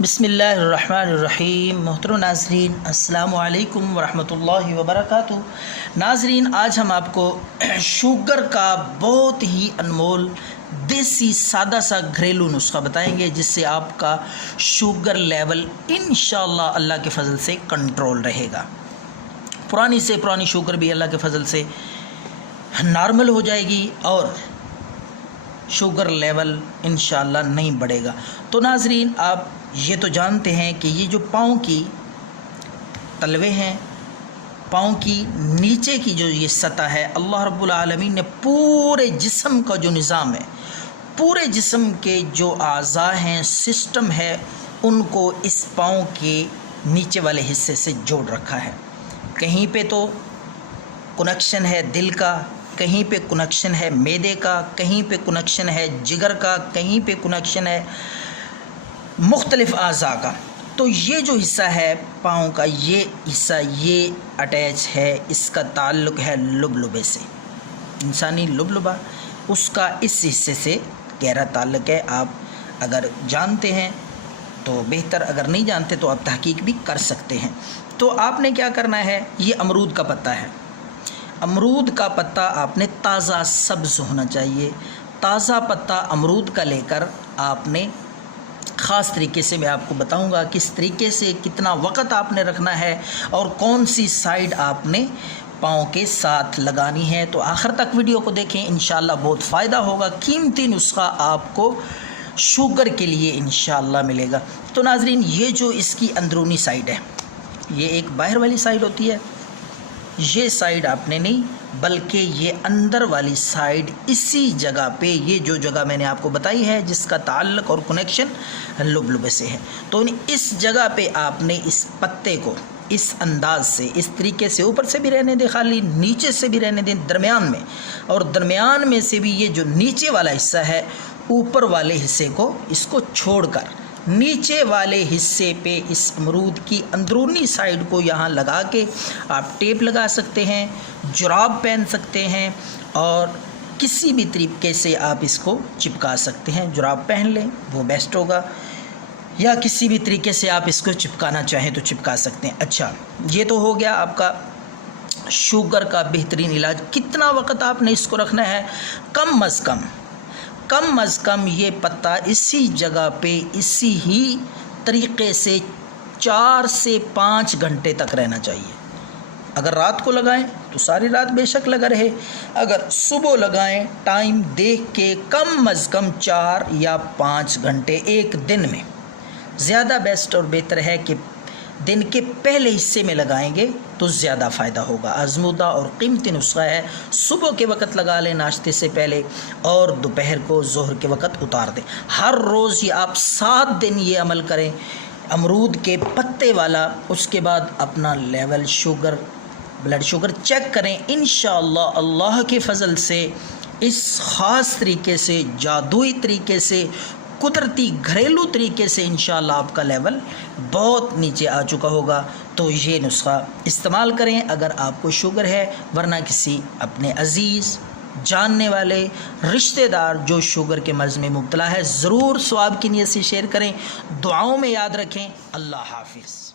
بسم اللہ الرحمن الرحیم۔ محترم ناظرین، السلام علیکم ورحمۃ اللہ وبرکاتہ۔ ناظرین، آج ہم آپ کو شوگر کا بہت ہی انمول دیسی سادہ سا گھریلو نسخہ بتائیں گے، جس سے آپ کا شوگر لیول انشاءاللہ اللہ کے فضل سے کنٹرول رہے گا۔ پرانی سے پرانی شوگر بھی اللہ کے فضل سے نارمل ہو جائے گی اور شوگر لیول انشاءاللہ نہیں بڑھے گا۔ تو ناظرین، آپ یہ تو جانتے ہیں کہ یہ جو پاؤں کی تلوے ہیں، پاؤں کی نیچے کی جو یہ سطح ہے، اللہ رب العالمین نے پورے جسم کا جو نظام ہے، پورے جسم کے جو اعضاء ہیں، سسٹم ہے، ان کو اس پاؤں کے نیچے والے حصے سے جوڑ رکھا ہے۔ کہیں پہ تو کنیکشن ہے دل کا، کہیں پہ کنیکشن ہے معدے کا، کہیں پہ کنیکشن ہے جگر کا، کہیں پہ کنیکشن ہے مختلف اعضاء کا۔ تو یہ جو حصہ ہے پاؤں کا، یہ حصہ یہ اٹیچ ہے، اس کا تعلق ہے لبلبے سے، انسانی لبلبہ، اس کا اس حصے سے گہرا تعلق ہے۔ آپ اگر جانتے ہیں تو بہتر، اگر نہیں جانتے تو آپ تحقیق بھی کر سکتے ہیں۔ تو آپ نے کیا کرنا ہے، یہ امرود کا پتہ ہے، امرود کا پتہ آپ نے تازہ سبز ہونا چاہیے۔ تازہ پتہ امرود کا لے کر آپ نے خاص طریقے سے، میں آپ کو بتاؤں گا کس طریقے سے، کتنا وقت آپ نے رکھنا ہے اور کون سی سائیڈ آپ نے پاؤں کے ساتھ لگانی ہے۔ تو آخر تک ویڈیو کو دیکھیں، انشاءاللہ بہت فائدہ ہوگا، قیمتی نسخہ آپ کو شوگر کے لیے انشاءاللہ ملے گا۔ تو ناظرین، یہ جو اس کی اندرونی سائیڈ ہے، یہ ایک باہر والی سائیڈ ہوتی ہے، یہ سائیڈ آپ نے نہیں بلکہ یہ اندر والی سائیڈ، اسی جگہ پہ، یہ جو جگہ میں نے آپ کو بتائی ہے جس کا تعلق اور کنیکشن لبلبے سے ہے، تو اس جگہ پہ آپ نے اس پتے کو اس انداز سے، اس طریقے سے، اوپر سے بھی رہنے دیں خالی، نیچے سے بھی رہنے دیں درمیان میں، اور درمیان میں سے بھی یہ جو نیچے والا حصہ ہے، اوپر والے حصے کو، اس کو چھوڑ کر نیچے والے حصے پہ اس امرود کی اندرونی سائیڈ کو یہاں لگا کے آپ ٹیپ لگا سکتے ہیں، جراب پہن سکتے ہیں، اور کسی بھی طریقے سے آپ اس کو چپکا سکتے ہیں۔ جراب پہن لیں وہ بیسٹ ہوگا، یا کسی بھی طریقے سے آپ اس کو چپکانا چاہیں تو چپکا سکتے ہیں۔ اچھا، یہ تو ہو گیا آپ کا شوگر کا بہترین علاج۔ کتنا وقت آپ نے اس کو رکھنا ہے؟ کم از کم یہ پتہ اسی جگہ پہ اسی ہی طریقے سے 4 سے 5 گھنٹے تک رہنا چاہیے۔ اگر رات کو لگائیں تو ساری رات بے شک لگا رہے، اگر صبح لگائیں ٹائم دیکھ کے کم از کم 4 یا 5 گھنٹے ایک دن میں، زیادہ بیسٹ اور بہتر ہے کہ دن کے پہلے حصے میں لگائیں گے تو زیادہ فائدہ ہوگا۔ آزمودہ اور قیمتی نسخہ ہے، صبح کے وقت لگا لیں ناشتے سے پہلے، اور دوپہر کو ظہر کے وقت اتار دیں۔ ہر روز یہ آپ 7 دن یہ عمل کریں امرود کے پتے والا، اس کے بعد اپنا level sugar, blood sugar check کریں۔ انشاءاللہ اللہ کے فضل سے اس خاص طریقے سے، جادوئی طریقے سے، قدرتی گھریلو طریقے سے انشاءاللہ آپ کا لیول بہت نیچے آ چکا ہوگا۔ تو یہ نسخہ استعمال کریں اگر آپ کو شوگر ہے، ورنہ کسی اپنے عزیز، جاننے والے، رشتہ دار جو شوگر کے مرض میں مبتلا ہے، ضرور ثواب کی نیت سے شیئر کریں۔ دعاؤں میں یاد رکھیں۔ اللہ حافظ۔